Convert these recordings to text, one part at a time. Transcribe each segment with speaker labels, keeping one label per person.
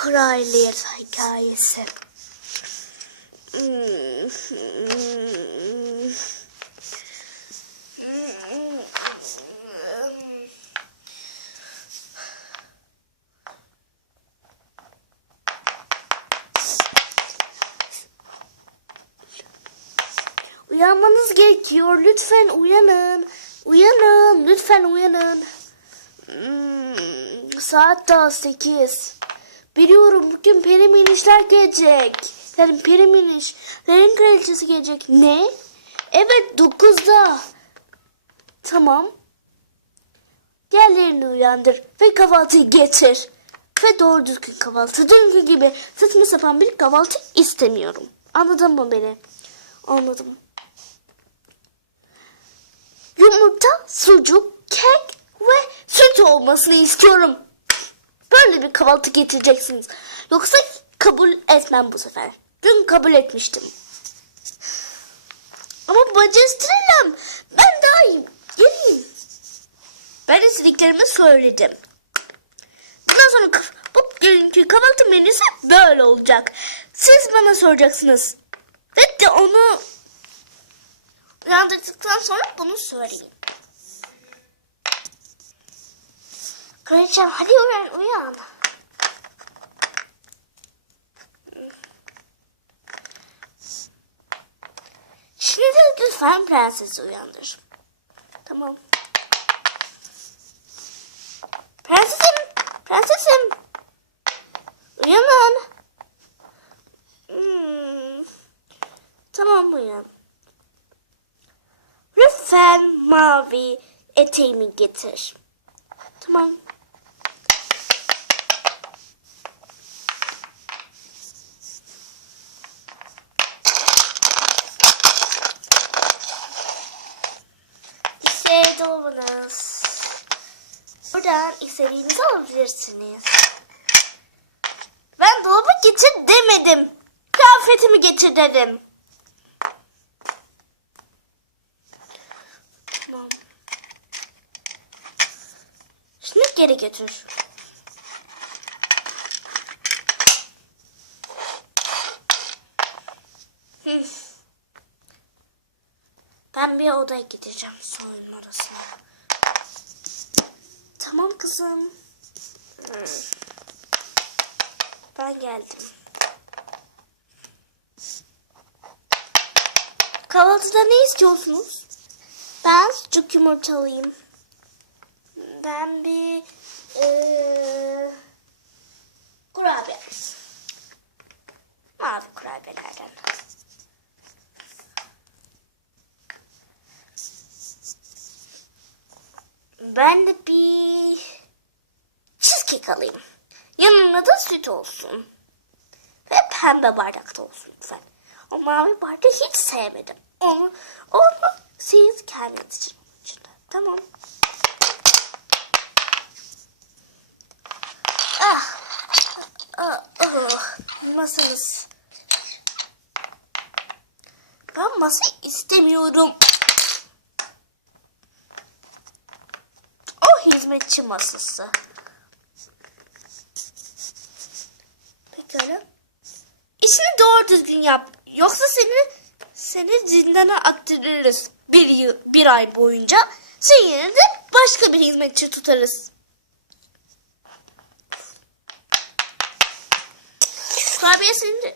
Speaker 1: Kraliyet hikayesi. Uyanmanız gerekiyor. Lütfen uyanın. Uyanın. Lütfen uyanın. Hmm, saat daha 8. Biliyorum bugün peri minişler gelecek. Yani peri minişlerin kraliçesi gelecek. Ne? Evet 9'da. Tamam. Diğerlerini uyandır ve kahvaltıyı getir. Ve doğru düzgün kahvaltı. Dünkü gibi saçma sapan bir kahvaltı istemiyorum. Anladın mı beni? Anladım. Yumurta, sucuk, kek ve süt olmasını istiyorum. Kahvaltı getireceksiniz. Yoksa kabul etmem bu sefer. Dün kabul etmiştim. Ama bacıstrelem ben daha iyi. Geleyim. Ben istediklerimi söyledim. Bundan sonra kah- bugünkü kahvaltı menüsü böyle olacak. Siz bana soracaksınız. Ve de onu uyandırdıktan sonra bunu söyleyeyim. Kraliçem hadi uyan uyan. Şimdi lütfen prensesi uyandır. Tamam. Prensesim, prensesim. Uyanın. Hmm. Tamam uyan. Lütfen mavi eteğimi getir. Tamam. Getir dedim. Tamam. Şimdi geri götür. Ben bir odaya gideceğim soyunma odasına. Tamam kızım. Ben geldim. Kahvaltıda ne istiyorsunuz? Ben sucuk yumurtalıyım. Ben bir eee kurabiye. Mavi kurabiyelerden. Ben de bir cheesecake alayım. Yanına da süt olsun. Ve pembe bardakta olsun lütfen. O mavi bardağı hiç sevmedim. Onu, onu siz kendiniz için içinde. Tamam. Ah. Ah, ah. Masanız. Ben masa istemiyorum. O hizmetçi masası. Pekala. İşini doğru düzgün yap. Yoksa seni seni zindana aktarırız. Bir yıl, bir ay boyunca. Senin yerine de başka bir hizmetçi tutarız. Kurabiye senin.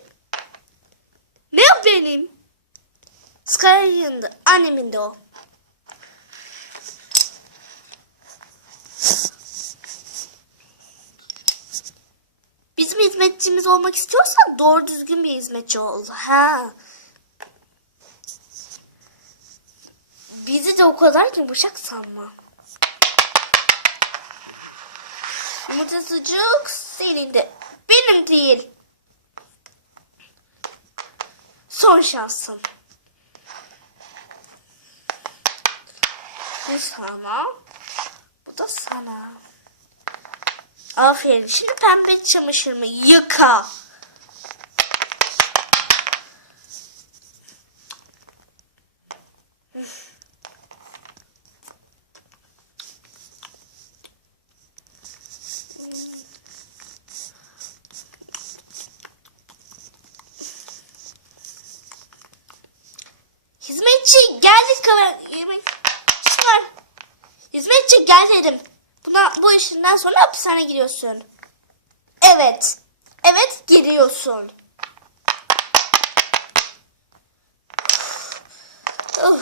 Speaker 1: Ne benim? Sky'ın yanında. Annemin de o. Bizim hizmetçimiz olmak istiyorsan doğru düzgün bir hizmetçi ol. Ha. Bizi de o kadar yumuşak sanma. Yumurta sucuk senin de. Benim değil. Son şansın. Bu sana. Bu da sana. Aferin. Şimdi pembe çamaşırımı yıka. Hizmetçi geldi kamera. Hizmetçi gel dedim. Bu işinden sonra hapishane giriyorsun. Evet. Evet giriyorsun. Oh.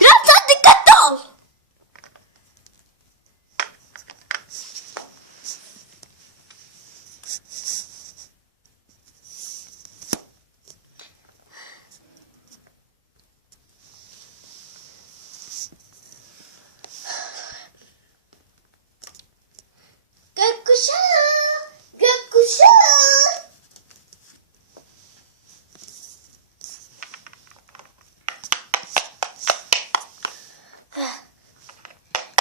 Speaker 1: Biraz daha dikkatli ol. Gökkuşağı, gökkuşağı.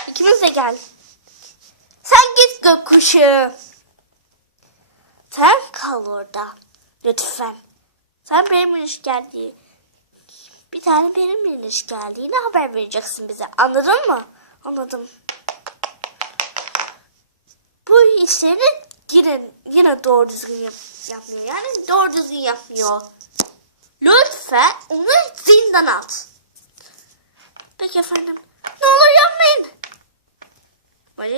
Speaker 1: İkimiz de gel. Sen gökkuşağı. Sen kal orada. Lütfen. Sen benimle iş geldiği. Bir tane benimle iş geldiğini haber vereceksin bize. Anladın mı? Anladım. Bu işlerini yine, yine doğru düzgün yap, yapmıyor. Yani doğru düzgün yapmıyor. Lütfen onu zindan at. Peki efendim. Ne olur yapmayın.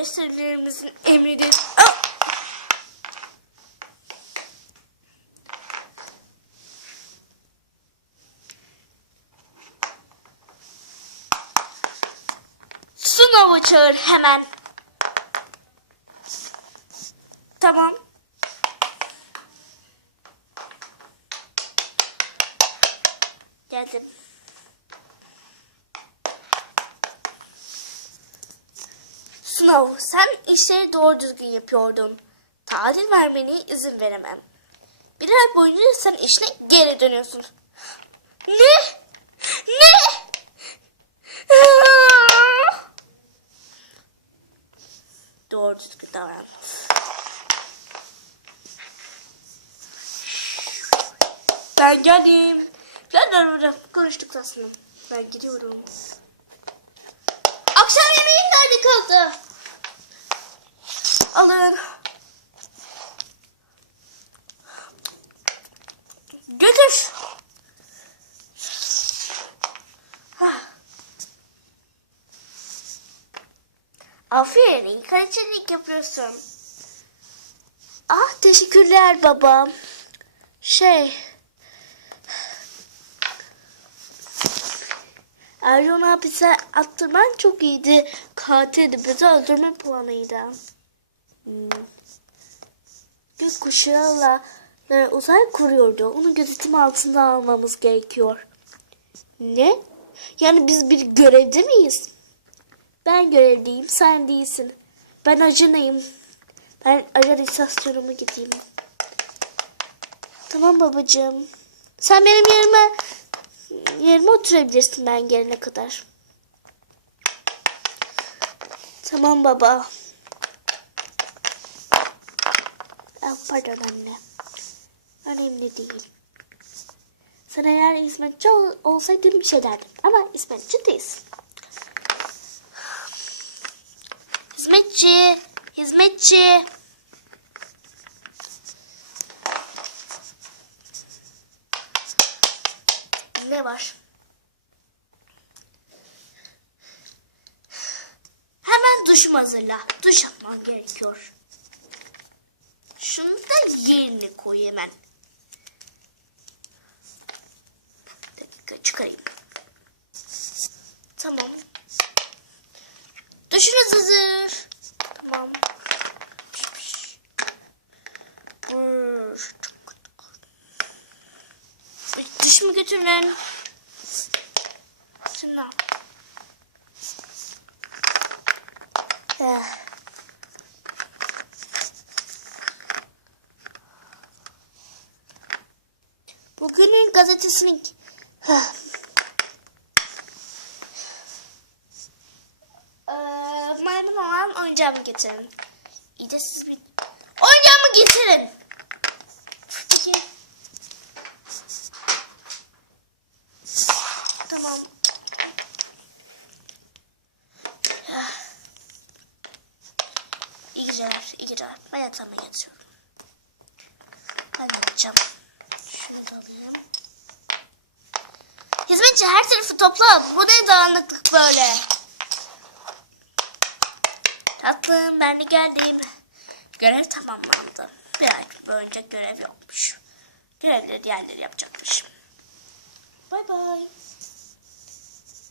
Speaker 1: Majesterimizin emridir. Ah! Sınavı çağır hemen. Tamam. Geldim. Snow, sen işleri doğru düzgün yapıyordun. Tatil vermene izin veremem. Bir ay boyunca sen işine geri dönüyorsun. Ne? Ne? doğru düzgün davran. Ben geldim. Gel gel burada. Konuştuk aslında. Ben gidiyorum. Akşam yemeğin nerede kaldı? Aferin, kalecilik yapıyorsun. Ah, teşekkürler babam. Şey... Erdoğan hapise attırman çok iyiydi. Katildi, bizi öldürme planıydı. Hmm. E, uzay kuruyordu. Onu gözetim altında almamız gerekiyor. Ne? Yani biz bir görevde miyiz? Ben görevliyim, sen değilsin. Ben ajanayım. Ben ajan istasyonuma gideyim. Tamam babacığım. Sen benim yerime yerime oturabilirsin ben gelene kadar. Tamam baba. Ah, pardon anne. Önemli değil. Sen eğer hizmetçi ol, olsaydın bir şey derdim. Ama hizmetçi değilsin. Hizmetçi, hizmetçi. Ne var? Hemen duşumu hazırla. Duş yapman gerekiyor. Şunu da yerine koy hemen. Bir dakika çıkarayım. Tamam. Duşunuz hazır. Tamam. Brrr. Bir Duşumu götürün. Şimdi. Eh. Bugünün gazetesini... Heh. Ee, maymun olan oyuncağımı getirin. İyi de siz bir... Oyuncağımı getirin. Peki. Tamam. İyi geceler. İyi yatıyorum. Ben yatacağım. Şunu da alayım. Hizmetçi her tarafı topla. Bu ne dağınıklık böyle. Tatlım ben de geldim. Görev tamamlandı. Bir ay boyunca görev yokmuş. Görevleri diğerleri yapacakmış. Bay bay.